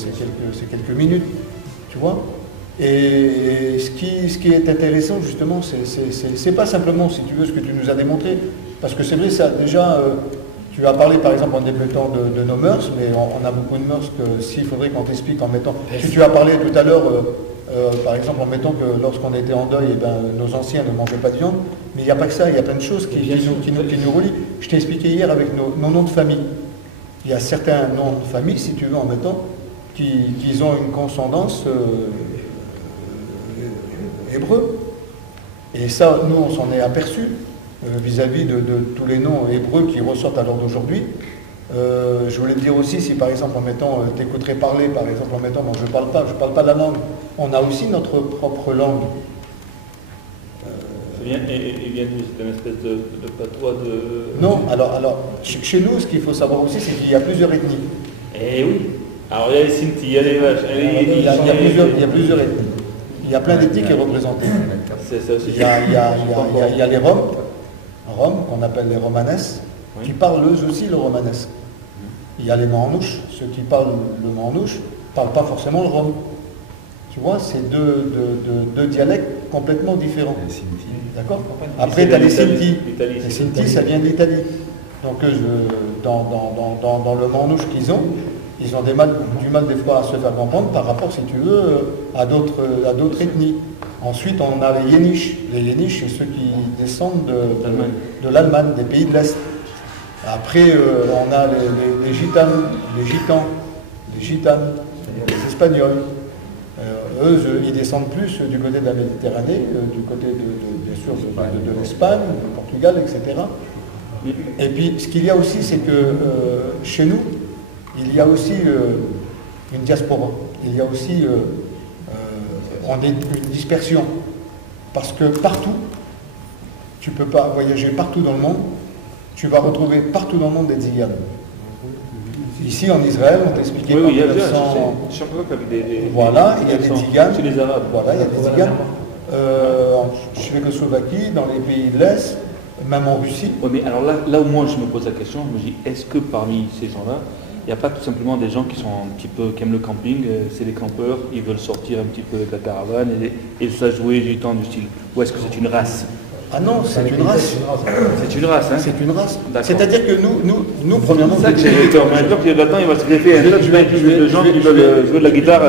c'est quelques minutes, tu vois. Et ce qui est intéressant, justement, c'est pas simplement, si tu veux, ce que tu nous as démontré, parce que c'est vrai, ça, déjà, tu as parlé, par exemple, en débutant de nos mœurs, mais on a beaucoup de mœurs que s'il faudrait qu'on t'explique en mettant... Tu as parlé tout à l'heure, par exemple, en mettant que lorsqu'on était en deuil, eh ben, nos anciens ne mangeaient pas de viande, mais il n'y a pas que ça, il y a plein de choses qui nous relient. Je t'ai expliqué hier avec nos noms de famille. Il y a certains noms de famille, si tu veux, en mettant, qui ont une consonance hébreu. Et ça, nous, on s'en est aperçu vis-à-vis de tous les noms hébreux qui ressortent à l'heure d'aujourd'hui. Je voulais te dire aussi, si par exemple, en mettant, t'écouterais parler, par exemple, en mettant, bon, je parle pas de la langue, on a aussi notre propre langue. Il vient d'une espèce de patois de... Non, alors chez nous, ce qu'il faut savoir aussi, c'est qu'il y a plusieurs ethnies. Eh oui. Alors il y a les Sinti, il y a les vaches. Il y a plusieurs ethnies. Il y a plein d'ethnies qui sont représentées. C'est ça aussi. Il y a les Roms, qu'on appelle les Romanes, qui parlent eux aussi le romanesque. Il y a les Manouches, ceux qui parlent le manouche ne parlent pas forcément le rom. Tu vois, c'est deux dialectes complètement différents. D'accord. Après, tu as les Sinti. Les Sinti, ça vient d'Italie. Donc, dans le manouche qu'ils ont du mal des fois à se faire comprendre par rapport, si tu veux, à d'autres ethnies. Ensuite, on a les Yéniches. Les Yéniches, c'est ceux qui descendent de l'Allemagne, des pays de l'Est. Après, on a les Gitanes, les Gitanes, les Espagnols. Eux, ils descendent plus du côté de la Méditerranée, du côté bien sûr de l'Espagne, du Portugal, etc. Et puis, ce qu'il y a aussi, c'est que chez nous, il y a aussi une diaspora. Il y a aussi une dispersion. Parce que partout, tu ne peux pas voyager partout dans le monde, tu vas retrouver partout dans le monde des tziganes. Ici en Israël, on t'expliquait oui, qu'en il y a 1900... des Voilà, il y a des tziganes. Chez les Arabes. Voilà, il y a des tziganes. En Tchécoslovaquie, dans les pays de l'Est, même en Russie. Oui, mais alors là où moi je me pose la question, je me dis, est-ce que parmi ces gens-là, il n'y a pas tout simplement des gens qui sont un petit peu, qui aiment le camping, c'est des campeurs, ils veulent sortir un petit peu avec la caravane et ça jouer du temps du style. Ou est-ce que c'est une race? Ah non, c'est une race. C'est une race, hein? C'est une race. C'est-à-dire que nous premièrement... C'est ça que j'ai peur. Maintenant que là-dedans, il va se greffer un tas de gens qui veulent jouer de la guitare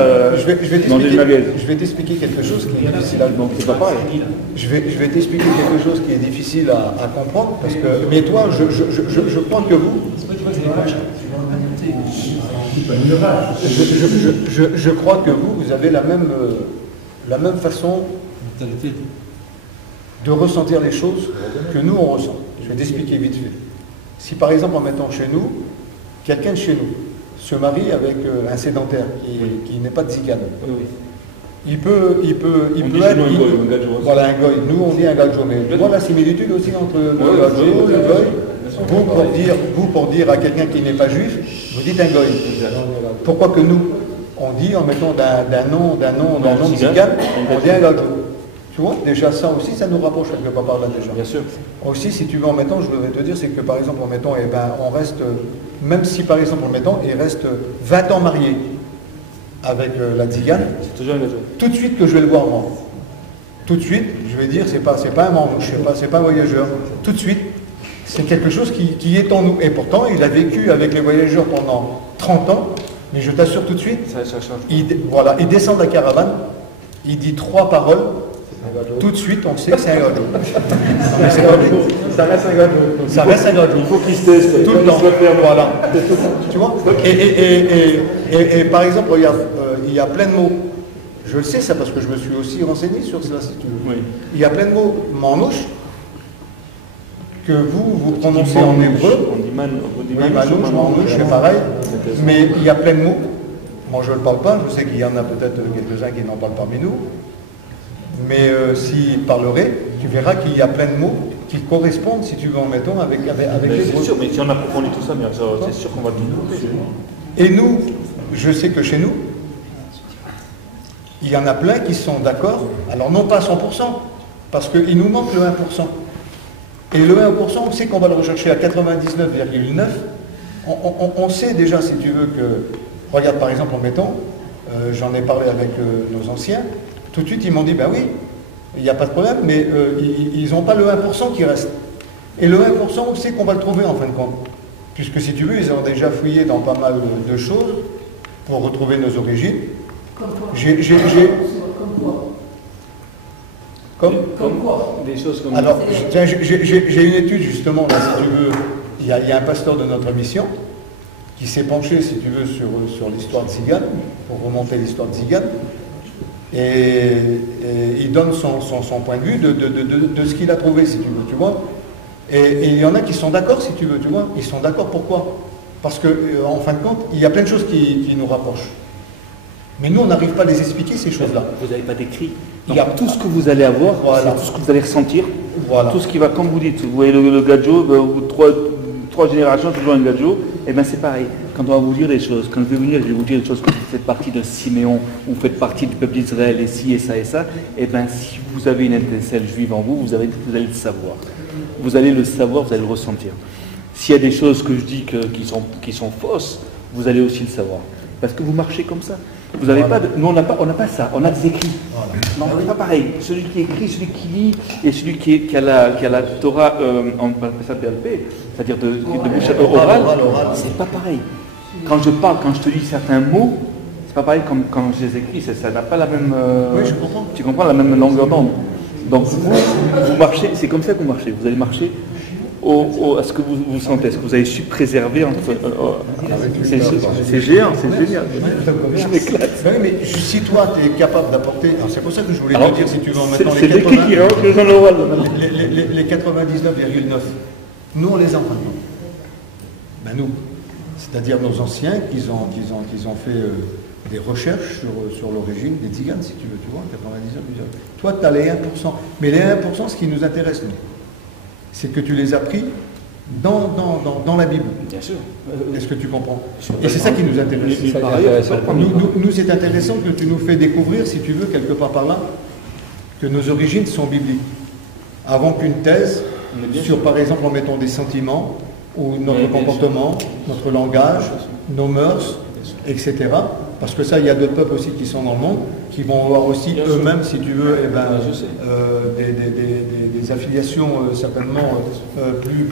dans des magasins. Je vais t'expliquer quelque chose qui est difficile à Donc c'est pas pareil. Je vais t'expliquer quelque chose qui est difficile à comprendre, parce que... Mais toi, je crois que vous... Je crois que vous avez la même façon de ressentir les choses que nous on ressent. Je vais t'expliquer vite fait. Si par exemple en mettant chez nous, quelqu'un de chez nous se marie avec un sédentaire qui n'est pas de tzigane, il peut être... Voilà, un goy. Nous on dit un gadjo, mais tu vois la similitude aussi entre le gadjo et le goy. Vous pour dire à quelqu'un qui n'est pas juif, vous dites un goy. Pourquoi que nous, on dit en mettant d'un nom de tzigane, on dit un gadjo. Tu vois, déjà ça aussi, ça nous rapproche quelque part par là déjà. Bien sûr. Aussi, si tu veux en mettant, je voudrais te dire, c'est que par exemple en mettant, eh ben, on reste, même si par exemple en mettant, il reste 20 ans marié avec la tzigane, tout de suite que je vais le voir moi. Tout de suite, je vais dire, c'est pas un manouche, c'est pas un voyageur. Tout de suite, c'est quelque chose qui est en nous. Et pourtant, il a vécu avec les voyageurs pendant 30 ans, mais je t'assure tout de suite, il descend de la caravane, il dit 3 paroles. Tout de suite, on sait que c'est un gadjo. Ça reste un gadjo. Ça reste un gadjo. Il faut qu'il se teste. Tout le temps. Voilà. Tu vois. Et par exemple, regarde, il y a plein de mots. Je le sais ça parce que je me suis aussi renseigné sur cela, si tu veux. Oui. Il y a plein de mots manouche que vous prononcez en hébreu. On dit manouche, c'est pareil. Mais il y a plein de mots. Moi, je ne le parle pas. Je sais qu'il y en a peut-être quelques-uns qui n'en parlent parmi nous. Mais s'il parlerait, tu verras qu'il y a plein de mots qui correspondent, si tu veux, en mettant avec les c'est sûr, mais si on approfondit tout ça, c'est sûr qu'on va tout couper. Et nous, je sais que chez nous, il y en a plein qui sont d'accord, alors non pas à 100%, parce qu'il nous manque le 1%. Et le 1%, on sait qu'on va le rechercher à 99,9%. On sait déjà, si tu veux, que Regarde, par exemple, en béton, j'en ai parlé avec nos anciens, tout de suite, ils m'ont dit, ben oui, il n'y a pas de problème, mais ils n'ont pas le 1% qui reste. Et le 1%, où c'est qu'on va le trouver, en fin de compte? Puisque, si tu veux, ils ont déjà fouillé dans pas mal de choses pour retrouver nos origines. Comme quoi? Comme quoi? Des choses comme... Alors, tiens, j'ai une étude, justement, là, si tu veux, il y a un pasteur de notre mission qui s'est penché, si tu veux, sur l'histoire de Tzigane, pour remonter l'histoire de Tzigane, et il donne son point de vue de ce qu'il a trouvé, si tu veux, tu vois. Et il y en a qui sont d'accord, si tu veux, tu vois. Ils sont d'accord, pourquoi? Parce que, en fin de compte, il y a plein de choses qui nous rapprochent. Mais nous, on n'arrive pas à les expliquer, ces choses-là. Vous n'avez pas d'écrit. Il y a tout ce que vous allez avoir, voilà. C'est tout ce que vous allez ressentir, voilà. Tout ce qui va, comme vous dites, vous voyez le gadjo, au bout de trois générations, toujours un gadjo, et bien c'est pareil. Quand on va vous dire des choses, quand je vais venir, je vais vous dire des choses que vous faites partie de Siméon, vous faites partie du peuple d'Israël, et ci, et ça, et bien si vous avez une étincelle juive en vous, vous allez le savoir. Vous allez le savoir, vous allez le ressentir. S'il y a des choses que je dis qui sont fausses, vous allez aussi le savoir. Parce que vous marchez comme ça. Vous n'avez pas nous, on n'a pas ça, on a des écrits. Voilà. Non, on n'est pas pareil. Celui qui écrit, celui qui lit, et celui qui a la Torah, on appelle ça BLP, c'est-à-dire de bouche orale, c'est pas pareil. Quand je parle, quand je te dis certains mots, c'est pas pareil comme quand je les écris, ça n'a pas la même... oui, je comprends. Tu comprends, la même longueur d'onde. Donc vous marchez, c'est comme ça que vous marchez. Vous allez marcher à ce que vous sentez, est-ce que vous avez su préserver entre... c'est géant, c'est génial. Je m'éclate. Oui, mais si toi, tu es capable d'apporter... C'est pour ça que je voulais te dire, si tu veux, en mettant les 89,9, nous, on les entend. Ben nous, c'est-à-dire nos anciens qui ont fait des recherches sur l'origine des Tziganes, si tu veux, tu vois, 99. Toi, tu as les 1%. Mais les 1%, ce qui nous intéresse, nous, c'est que tu les as pris dans la Bible. Bien sûr. Est-ce que tu comprends? Et c'est ça qui nous intéresse. Nous, c'est intéressant que tu nous fais découvrir, si tu veux, quelque part par là, que nos origines sont bibliques. Avant qu'une thèse sur, par exemple, en mettant des sentiments, ou notre comportement, notre langage, nos mœurs, etc. Parce que ça, il y a d'autres peuples aussi qui sont dans le monde, qui vont avoir aussi eux-mêmes, si tu veux, des affiliations certainement plus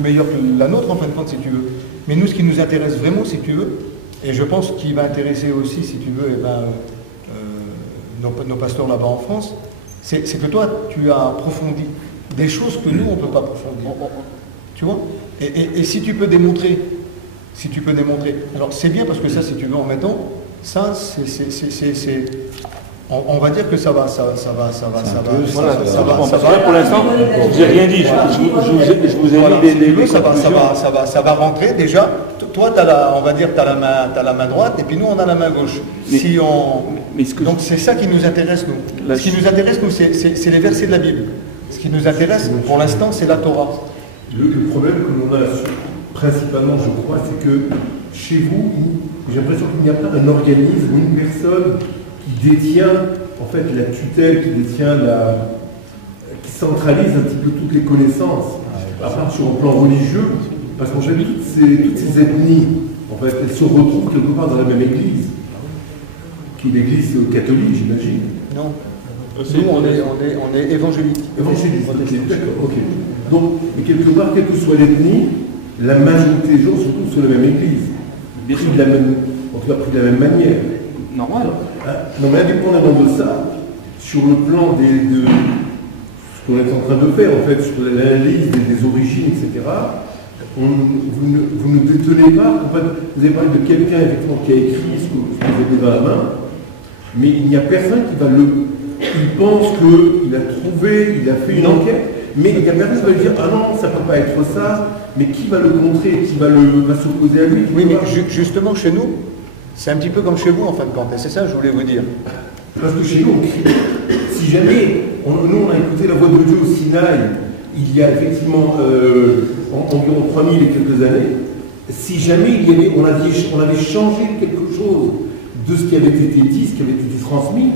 meilleures que la nôtre, en fin de compte, si tu veux. Mais nous, ce qui nous intéresse vraiment, si tu veux, et je pense qu'il va intéresser aussi, si tu veux, nos pasteurs là-bas en France, c'est que toi, tu as approfondi des choses que nous, on ne peut pas approfondir. Tu vois? Et si tu peux démontrer, alors c'est bien parce que ça, si tu veux, en mettant, ça, on va dire que ça va. Pour l'instant, j'ai rien dit. Je vous ai dit des ça va rentrer déjà. Toi, on va dire, t'as la main droite, et puis nous, on a la main gauche. Donc c'est ça qui nous intéresse, nous. Ce qui nous intéresse, nous, c'est les versets de la Bible. Ce qui nous intéresse, pour l'instant, c'est la Torah. Le problème que l'on a principalement, je crois, c'est que chez vous, j'ai l'impression qu'il n'y a pas un organisme ou une personne qui détient en fait la tutelle, qui centralise un petit peu toutes les connaissances, à part sur le plan religieux, parce qu'en fait toutes ces ethnies, en fait, elles se retrouvent quelque part dans la même église, qui est l'église catholique, j'imagine. Non. Nous, on est évangélique. Évangélique, d'accord, ok. Donc, et quelque part, quelle que soit l'ethnie, la majorité des gens se retrouvent sur la même église. Pris de la même manière. Normal. Non, mais indépendamment de ça, sur le plan de ce qu'on est en train de faire, en fait, sur l'analyse des origines, etc., vous ne détenez pas, en fait, vous avez parlé de quelqu'un, effectivement, qui a écrit ce que vous avez dans la main, mais il n'y a personne qui va il pense qu'il a trouvé, il a fait une enquête, mais il y a personne qui va lui dire, ah non, ça ne peut pas être ça, mais qui va le contrer, qui va s'opposer à lui? Oui, mais justement, chez nous, c'est un petit peu comme chez vous, en fin de compte, et c'est ça que je voulais vous dire. Parce que chez nous, si jamais, nous, on a écouté la voix de Dieu au Sinaï, il y a effectivement environ 3000 et quelques années, si jamais on avait changé quelque chose de ce qui avait été dit, ce qui avait été transmis,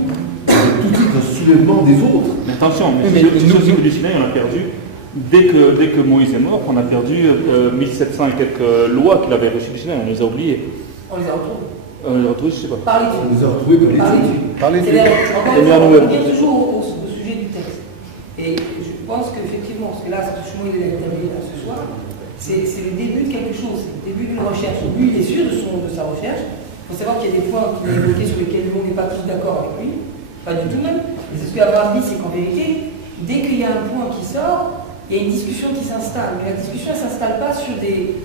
tout de suite un soulèvement des autres. Mais attention, nous, du Sinaï, on a perdu, dès que Moïse est mort, on a perdu 1700 et quelques lois qu'il avait reçues du Sinaï, on les a oubliées. On les a retrouvées. On les retrouve, je sais pas. Par On l'étude. les a retrouvés Par l'étude. l'étude. Par l'étude. C'est-à-dire, encore une fois, on revient toujours au sujet du texte. Et je pense qu'effectivement, parce que là, Shmuel il a établi là ce soir, c'est le début de quelque chose, c'est le début d'une recherche. Lui, il est sûr de sa recherche. Il faut savoir qu'il y a des points qu'il a évoqués sur lesquels nous, on n'est pas tous d'accord avec lui. Pas du tout même. Et c'est ce qu'Abraham dit, c'est qu'en vérité, dès qu'il y a un point qui sort, il y a une discussion qui s'installe. Mais la discussion, elle ne s'installe pas sur des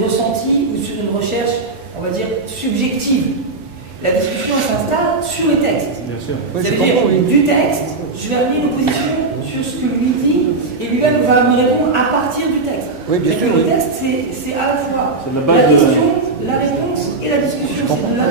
ressentis ou sur une recherche, on va dire, subjective. La discussion s'installe sur le texte. Bien sûr. C'est-à-dire, du texte, je vais amener une opposition sur ce que lui dit, et lui-même va me répondre à partir du texte. Oui, bien sûr. Le texte, c'est à la fois C'est la base de- question, la réponse et la discussion. C'est de là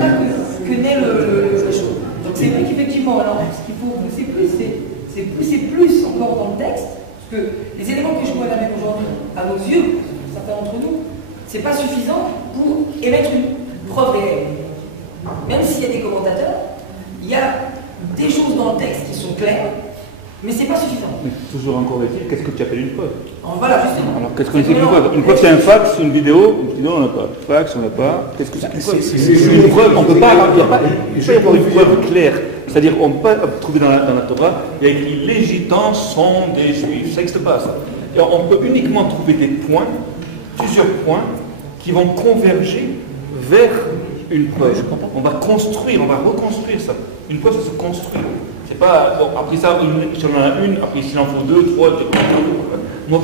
que naît la chose. Donc c'est vrai qu'effectivement, alors, ce qu'il faut pousser plus, c'est plus encore dans le texte, parce que les éléments que je vois avec aujourd'hui, à nos yeux, certains d'entre nous, c'est pas suffisant pour émettre une preuve réelle. Même s'il y a des commentateurs, il y a des choses dans le texte qui sont claires, mais c'est pas suffisant. Mais toujours encore est-il, qu'est-ce que tu appelles une preuve? Alors voilà, justement. Alors qu'est-ce qu'on dit une preuve? Une preuve c'est un fax, une vidéo, une vidéo on n'a pas. Fax on n'a pas. Qu'est-ce que c'est qu'une preuve? c'est- Une preuve, on ne peut pas, il n'y a pas Et il peut y avoir une preuve claire. C'est-à-dire on peut trouver dans la Torah, il y a écrit les gitans sont des juifs, ça n'existe pas ça. Et on peut uniquement trouver des points, plusieurs points, qui vont converger vers une preuve. On va construire, on va reconstruire ça. Une preuve, ça se construit. C'est pas, bon, après ça, si on en a une, après s'il en faut deux, trois, il m'en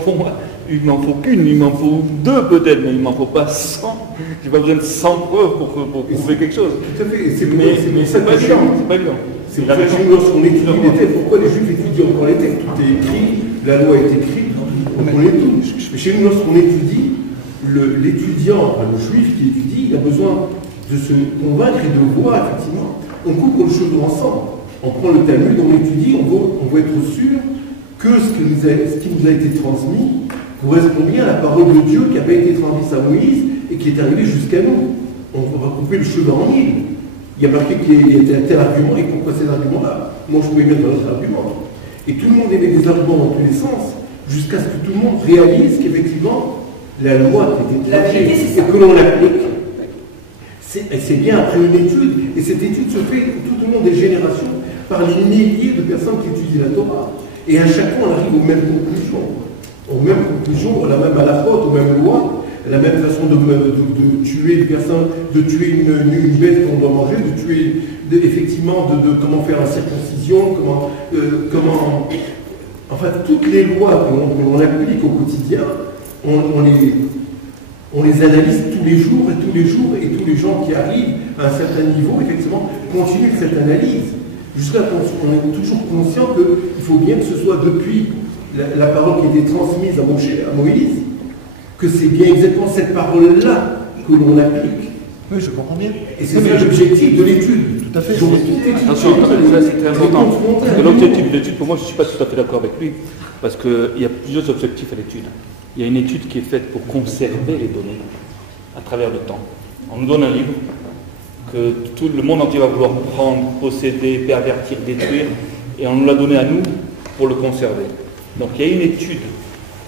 faut qu'une, il m'en faut deux peut-être, mais il m'en faut pas 100. J'ai pas besoin de 100 preuves pour prouver quelque chose. Tout à fait. Et Mais c'est pas évident, c'est pas évident. C'est pour ça que lorsqu'on étudie les textes, pourquoi les Juifs étudient encore les textes? Tout est écrit, la loi est écrite, on connaît tout. Mais chez nous, lorsqu'on étudie, l'étudiant, enfin, le Juif qui étudie, il a besoin de se convaincre et de voir, effectivement. On coupe les choses ensemble. On prend le Talmud, on étudie, on veut être sûr que ce qui nous a été transmis correspond bien à la parole de Dieu qui n'a pas été transmise à Moïse et qui est arrivée jusqu'à nous. On va couper le cheveu en mille. Il y a marqué qu'il y a un tel argument et pourquoi ces arguments-là? Moi, je pouvais mettre dans notre argument. Et tout le monde émet des arguments dans tous les sens, jusqu'à ce que tout le monde réalise qu'effectivement, la loi qui était tranchée et que l'on l'applique, c'est bien après une étude. Et cette étude se fait tout au long des générations par les milliers de personnes qui étudient la Torah. Et à chaque fois, on arrive aux mêmes conclusions. Aux mêmes conclusions, la même à la faute, aux mêmes lois, la même façon de tuer une personne, de tuer une bête qu'on doit manger, de tuer, effectivement, de comment faire la circoncision, enfin, toutes les lois que l'on applique au quotidien, on les analyse tous les jours, et tous les gens qui arrivent à un certain niveau, effectivement, continuent cette analyse. Jusqu'à ce qu'on est toujours conscient qu'il faut bien que ce soit depuis la parole qui a été transmise à Moïse, que c'est bien exactement cette parole-là que l'on applique. Oui, je comprends bien. Et c'est ça l'objectif de l'étude. Tout à fait. Donc, Attention, ça c'est très important. Parce que l'objectif de l'étude, pour moi, je ne suis pas tout à fait d'accord avec lui, parce qu'il y a plusieurs objectifs à l'étude. Il y a une étude qui est faite pour conserver les données à travers le temps. On nous donne un livre que tout le monde entier va vouloir prendre, posséder, pervertir, détruire, et on nous l'a donné à nous pour le conserver. Donc il y a une étude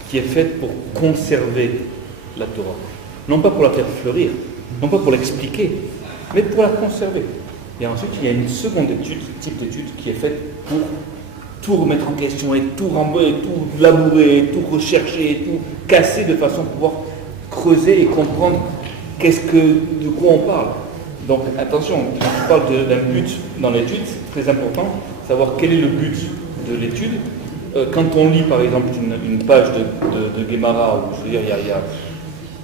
qui est faite pour conserver la Torah. Non pas pour la faire fleurir, non pas pour l'expliquer, mais pour la conserver. Et ensuite, il y a une seconde étude, type d'étude, qui est faite pour tout remettre en question, et tout labourer, et tout rechercher, et tout casser de façon à pouvoir creuser et comprendre de quoi on parle. Donc attention, quand je parle d'un but dans l'étude, c'est très important, savoir quel est le but de l'étude. Quand on lit par exemple une page de Gemara, où je veux dire il y a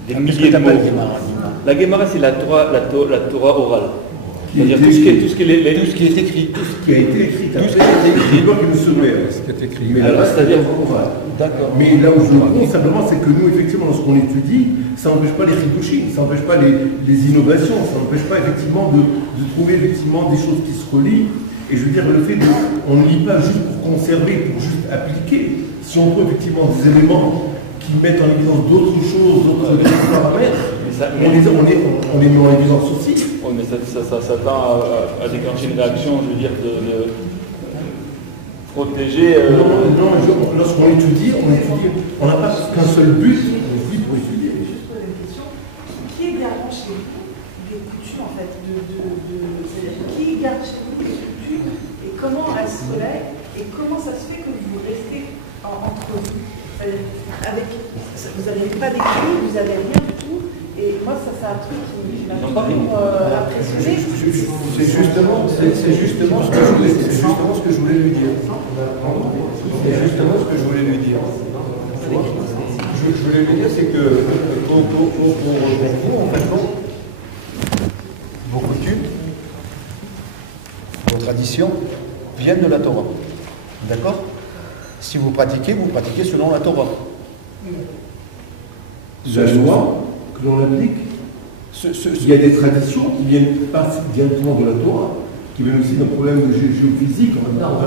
des milliers de mots. La Gemara, c'est la Torah orale. C'est-à-dire tout ce qui est écrit. Tout ce qui a été écrit. Tout ce qui a été écrit. Pas que ce qui est écrit. Mais là, c'est-à-dire d'accord. Mais là où je me compte simplement, c'est que nous, effectivement, lorsqu'on étudie, ça n'empêche pas les chidushim, ça n'empêche pas les innovations, ça n'empêche pas effectivement de trouver effectivement des choses qui se relient. Et je veux dire, le fait on ne lit pas juste pour conserver, pour juste appliquer. Si on trouve effectivement des éléments qui mettent en évidence d'autres choses, d'autres paramètres, on les met en évidence aussi. Oui, mais ça tend à déclencher une réaction, je veux dire, de protéger. Non, lorsqu'on étudie, on n'a pas qu'un seul but, on vit pour étudier. Juste poser une question. Qui est garant chez vous des coutumes question en fait, c'est-à-dire qui garde chez vous les structures et comment elles se relèvent et comment ça se fait que vous restez entre vous. Vous n'avez pas d'écrit, vous n'avez rien du tout, et moi ça c'est un truc qui m'a toujours impressionné. C'est justement ce que je voulais lui dire. C'est justement ce que je voulais lui dire. Je voulais lui dire, c'est que pour vous, en fait, vos coutumes, vos traditions viennent de la Torah. D'accord? Si vous pratiquez selon la Torah. La loi que l'on applique, il y a des traditions qui viennent pas directement de la Torah, qui viennent aussi d'un problème de géophysique. Non.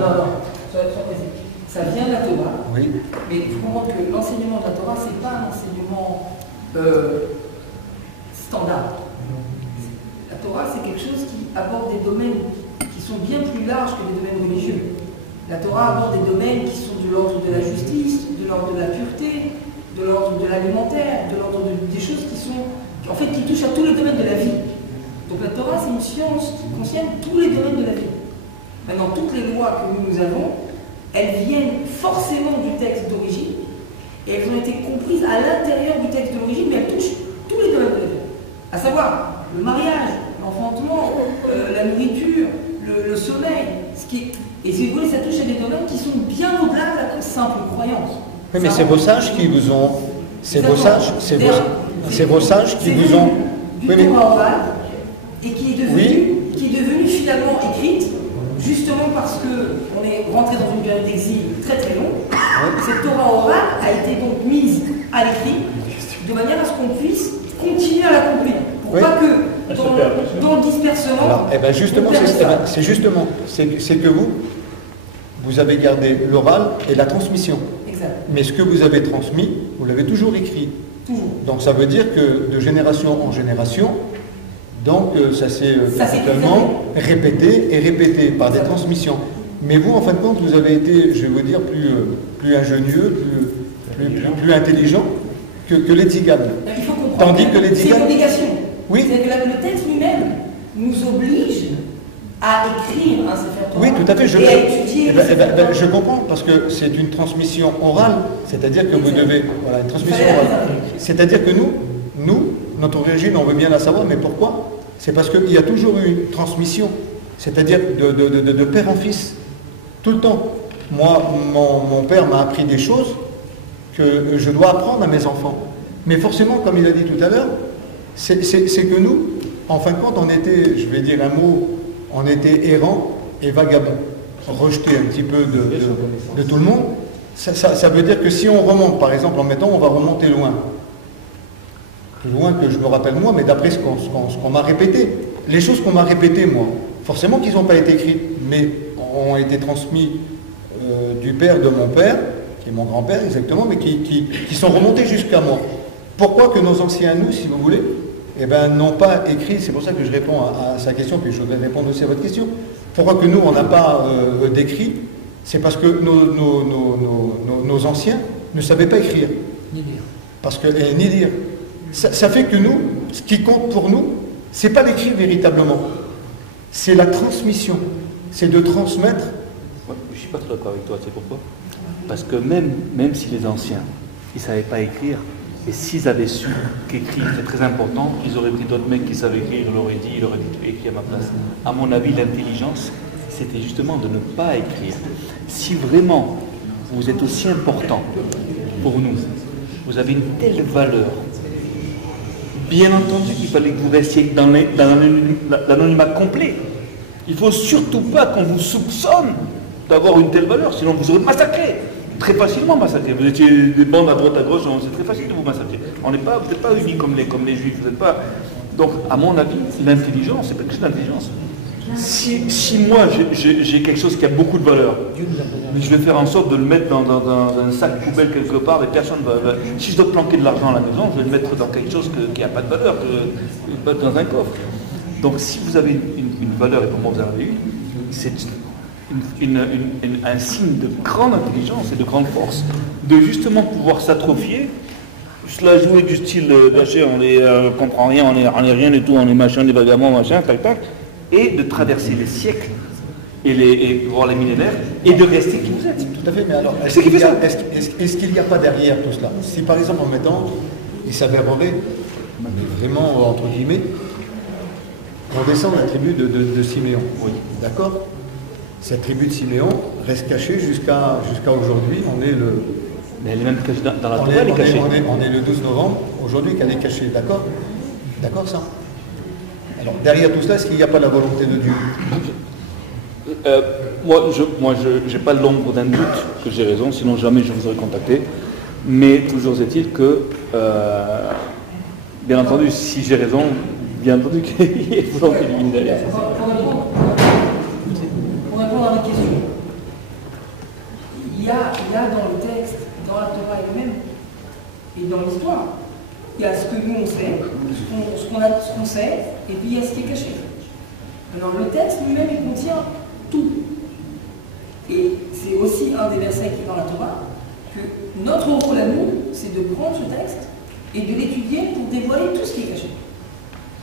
Ça vient de la Torah, oui. Mais il faut comprendre que l'enseignement de la Torah, ce n'est pas un enseignement standard. La Torah, c'est quelque chose qui aborde des domaines qui sont bien plus larges que les domaines religieux. La Torah aborde des domaines qui sont de l'ordre de la justice, de l'ordre de la pureté, de l'ordre de l'alimentaire, de l'ordre des choses qui sont, qui touchent à tous les domaines de la vie. Donc la Torah, c'est une science qui concerne tous les domaines de la vie. Maintenant, toutes les lois que nous avons, elles viennent forcément du texte d'origine, et elles ont été comprises à l'intérieur du texte d'origine, mais elles touchent tous les domaines de la vie. À savoir, le mariage, l'enfantement, la nourriture, le sommeil, et si vous voulez, ça touche à des domaines qui sont bien au-delà de la simple croyance. Oui, mais c'est vos sages qui vous ont... C'est vos sages qui vous ont... Du Torah oral, et qui est devenu finalement écrite, justement parce qu'on est rentré dans une période d'exil très très longue. Cette Torah orale a été donc mise à l'écrit, de manière à ce qu'on puisse continuer à l'accomplir. Pour pas que dans le dispersement... Alors, justement, c'est que vous avez gardé l'oral et la transmission. Exact. Mais ce que vous avez transmis, vous l'avez toujours écrit. Toujours. Donc ça veut dire que de génération en génération, donc ça s'est actuellement répété par des transmissions. Mais vous, en fin de compte, vous avez été, je vais vous dire, plus ingénieux, plus intelligent que les Tziganes. Il faut comprendre. Tandis que les Tziganes... C'est une obligation. Oui. C'est-à-dire que le texte lui-même nous oblige à écrire un Sefer Torah. Oui, tout à fait. Je comprends, parce que c'est une transmission orale, c'est-à-dire que vous devez... Voilà, une transmission orale. C'est-à-dire que nous, notre origine, on veut bien la savoir, mais pourquoi? C'est parce qu'il y a toujours eu une transmission, c'est-à-dire de père en fils, tout le temps. Moi, mon père m'a appris des choses que je dois apprendre à mes enfants. Mais forcément, comme il a dit tout à l'heure, c'est que nous, en fin de compte, on était, je vais dire un mot, on était errants et vagabonds, rejetés un petit peu de tout le monde. Ça veut dire que si on remonte, par exemple, on va remonter loin. Plus loin que je me rappelle moi, mais d'après ce qu'on m'a répété. Les choses qu'on m'a répétées, moi, forcément qu'ils n'ont pas été écrites, mais ont été transmis du père de mon père, qui est mon grand-père exactement, mais qui sont remontés jusqu'à moi. Pourquoi que nos anciens, nous, si vous voulez, n'ont pas écrit, c'est pour ça que je réponds à sa question, puis je voudrais répondre aussi à votre question. Pourquoi que nous, on n'a pas d'écrit? C'est parce que nos anciens ne savaient pas écrire. Ni lire. Ni lire. Ça fait que nous, ce qui compte pour nous, c'est pas d'écrire véritablement. C'est la transmission. C'est de transmettre. Ouais, je ne suis pas trop d'accord avec toi, tu sais pourquoi? Parce que même si les anciens, ils ne savaient pas écrire, et s'ils avaient su qu'écrire c'est très important, ils auraient pris d'autres mecs qui savaient écrire, ils l'auraient dit, ils auraient écrit à ma place. À mon avis, l'intelligence, c'était justement de ne pas écrire. Si vraiment vous êtes aussi important pour nous, vous avez une telle valeur, bien entendu qu'il fallait que vous restiez dans l'anonymat complet. Il ne faut surtout pas qu'on vous soupçonne d'avoir une telle valeur, sinon vous aurez massacré. Très facilement massacré. Vous étiez des bandes à droite à gauche, c'est très facile de vous massacrer. Vous n'êtes pas unis comme les juifs. Vous êtes pas... Donc, à mon avis, l'intelligence, c'est pas quelque chose d'intelligence. Si moi j'ai quelque chose qui a beaucoup de valeur, mais je vais faire en sorte de le mettre dans un sac poubelle quelque part et personne va. Si je dois planquer de l'argent à la maison, je vais le mettre dans quelque chose qui n'a pas de valeur, dans un coffre. Donc si vous avez une valeur, et pour moi vous en avez une, c'est un signe de grande intelligence et de grande force, de justement pouvoir s'atrophier cela jouer du style caché, on ne comprend rien, on est rien du tout, on est machin, des vagabonds, machin, tac, tac, et de traverser les siècles et voir les millénaires et de rester qui vous êtes. Tout à fait, mais alors, est-ce qu'il n'y a pas derrière tout cela? Si par exemple en mettant, il s'avérerait, vraiment entre guillemets, on descend de la tribu de Siméon. Oui. D'accord? Cette tribu de Siméon reste cachée jusqu'à aujourd'hui. On est le. Mais elle est même cachée dans la On Torah, est, elle est cachée. on est le 12 novembre, aujourd'hui qu'elle est cachée, d'accord? D'accord ça? Alors derrière tout cela, est-ce qu'il n'y a pas la volonté de Dieu? Moi, je n'ai pas l'ombre d'un doute que j'ai raison, sinon jamais je vous aurais contacté. Mais toujours est-il que, bien entendu, si j'ai raison, bien entendu qu'il y a une volonté divine derrière. Pour répondre à votre question, il y a dans le texte, dans la Torah elle-même, et dans l'histoire, il y a ce que nous on sait, ce qu'on sait, et puis il y a ce qui est caché. Alors le texte lui-même, il contient tout. Et c'est aussi un des versets qui est dans la Torah, que notre rôle à nous, c'est de prendre ce texte et de l'étudier pour dévoiler tout ce qui est caché.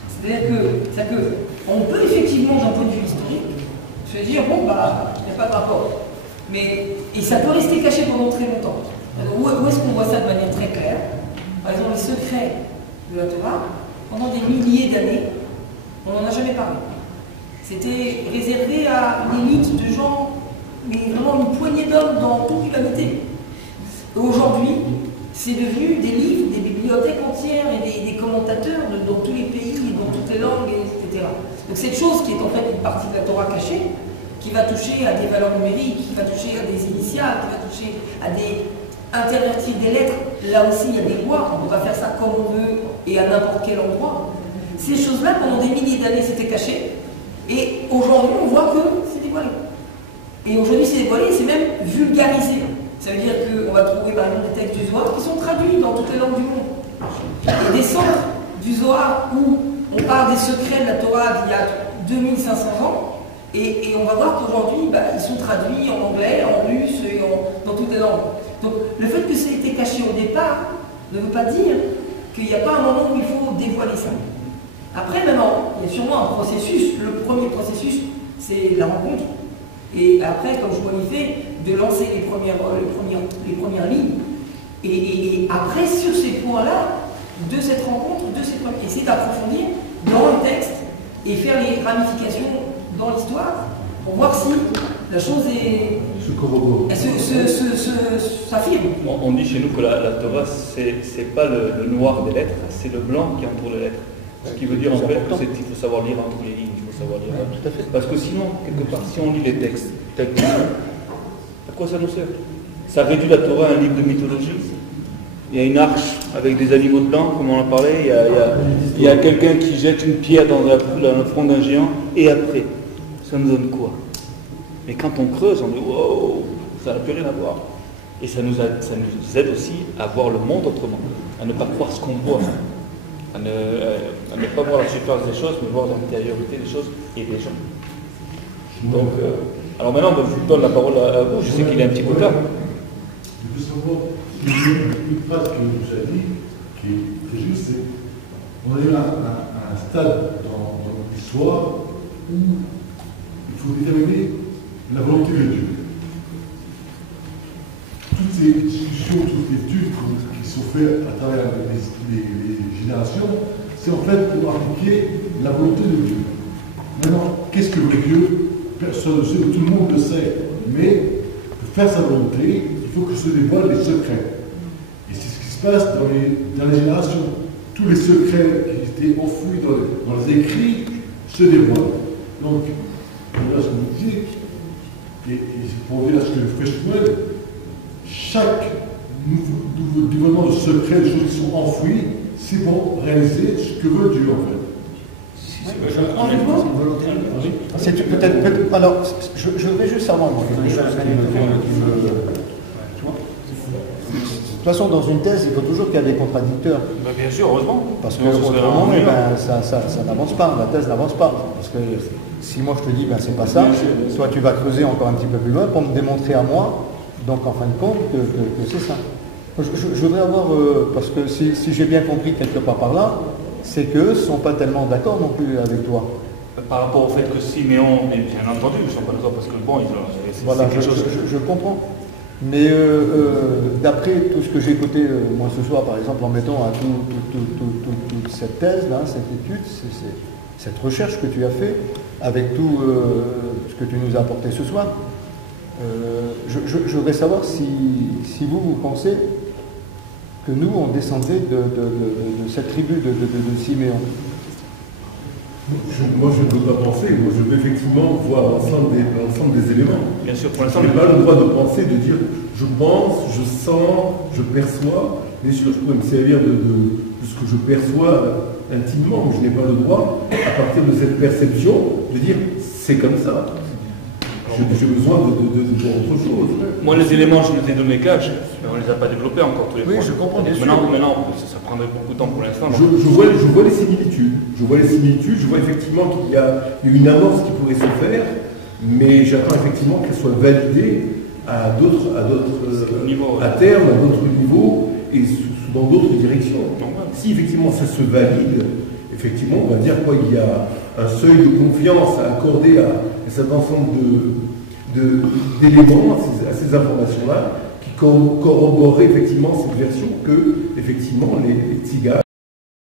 C'est-à-dire qu'on peut effectivement, d'un point de vue historique, se dire, bon, bah, il n'y a pas de rapport. Et ça peut rester caché pendant très longtemps. Alors, où est-ce qu'on voit ça de manière très claire? Par exemple, les secrets de la Torah, pendant des milliers d'années, on n'en a jamais parlé. C'était réservé à une élite de gens, mais vraiment une poignée d'hommes dans toute l'humanité. Aujourd'hui, c'est devenu des livres, des bibliothèques entières et des commentateurs dans tous les pays, dans toutes les langues, etc. Donc cette chose qui est en fait une partie de la Torah cachée, qui va toucher à des valeurs numériques, qui va toucher à des initiales, qui va toucher à des intervertir des lettres, là aussi il y a des lois, on ne peut pas faire ça comme on veut et à n'importe quel endroit. Ces choses-là, pendant des milliers d'années, c'était caché, et aujourd'hui on voit que c'est dévoilé. Et aujourd'hui c'est dévoilé, c'est même vulgarisé. Ça veut dire qu'on va trouver par exemple des textes du Zohar qui sont traduits dans toutes les langues du monde. Et des centres du Zohar où on parle des secrets de la Torah d'il y a 2500 ans, et on va voir qu'aujourd'hui ils sont traduits en anglais, en russe et dans toutes les langues. Donc le fait que ça ait été caché au départ ne veut pas dire qu'il n'y a pas un moment où il faut dévoiler ça. Après maintenant, il y a sûrement un processus. Le premier processus, c'est la rencontre. Et après, comme je vous l'ai fait, de lancer les premières lignes. Et après, sur ces points-là, de cette rencontre, essayer d'approfondir dans le texte et faire les ramifications dans l'histoire pour voir si la chose est... Se corrobore. S'affirme. On dit chez nous que la Torah, c'est pas le noir des lettres, c'est le blanc qui entoure les lettres. Ce qui veut dire en fait qu'il faut savoir lire entre les lignes, il faut savoir lire. Tout à fait. Parce que sinon, quelque part, si on lit les textes tels qu'ils sont, à quoi ça nous sert? Ça réduit la Torah à un livre de mythologie. Il y a une arche avec des animaux dedans, comme on en parlait. Il y a quelqu'un qui jette une pierre dans le front d'un géant. Et après, ça nous donne quoi? Mais quand on creuse, on dit wow, ça n'a plus rien à voir. Et ça nous aide aussi à voir le monde autrement, à ne pas croire ce qu'on voit, à ne pas voir la surface des choses, mais voir l'intériorité des choses et des gens. Donc, alors maintenant, je vous donne la parole à vous. Je sais qu'il est un petit peu tard. Je veux savoir, une phrase que vous avez dit, qui est très juste, c'est on est à un stade dans l'histoire où il faut déterminer la volonté de Dieu. Toutes ces discussions, toutes les études qui sont faites à travers les générations, c'est en fait pour appliquer la volonté de Dieu. Maintenant, qu'est-ce que veut Dieu? Personne ne sait, tout le monde le sait. Mais pour faire sa volonté, il faut que se dévoilent les secrets. Et c'est ce qui se passe dans les générations. Tous les secrets qui étaient enfouis dans les écrits se dévoilent. Donc, voilà ce que vous disiez. Et pour revenir à ce que fait Shmuel, chaque nouveau dévoilement de secrets, de choses qui sont enfouies, c'est pour réaliser ce que veut Dieu en fait. C'est peut-être. Alors, je vais juste savoir moi, quelque chose qui me. Tu vois ? De toute façon, dans une thèse, il faut toujours qu'il y ait des contradicteurs. Ben bien sûr, heureusement. Parce que autrement, ça n'avance pas, la thèse n'avance pas. Parce que si moi je te dis, c'est pas ça, soit tu vas creuser encore un petit peu plus loin pour me démontrer à moi, donc en fin de compte, que c'est ça. Je voudrais avoir, parce que si j'ai bien compris quelque part par là, c'est qu'eux ne sont pas tellement d'accord non plus avec toi. Par rapport au fait que Siméon, mais bien entendu, ils ne sont pas d'accord parce que bon, c'est voilà, quelque chose. Je comprends. Mais d'après tout ce que j'ai écouté moi ce soir, par exemple, en mettant à toute cette thèse, là, cette étude, cette recherche que tu as fait, avec tout ce que tu nous as apporté ce soir, je voudrais savoir si vous pensez que nous, on descendait de cette tribu de Siméon. Moi, je ne veux pas penser. Moi, je veux effectivement voir l'ensemble des éléments. Bien sûr, pour l'instant, je n'ai pas le droit de penser, de dire je pense, je sens, je perçois. Bien sûr, je pourrais me servir de ce que je perçois intimement, mais je n'ai pas le droit, à partir de cette perception, de dire c'est comme ça. J'ai besoin de voir autre chose. Moi, les éléments, je les ai donnés cash, mais on ne les a pas développés encore tous les Oui, trois. je comprends bien sûr. Maintenant, ça prendrait beaucoup de temps pour l'instant. Je vois les similitudes. Je vois les similitudes. Je vois effectivement qu'il y a une amorce qui pourrait se faire, mais j'attends effectivement qu'elle soit validée à d'autres niveaux, à terme, à d'autres niveaux et dans d'autres directions. Si effectivement ça se valide, effectivement, on va dire quoi, il y a un seuil de confiance à accorder à cet ensemble d'éléments, à ces informations-là, qui corroboreraient effectivement cette version que, effectivement, les Tziganes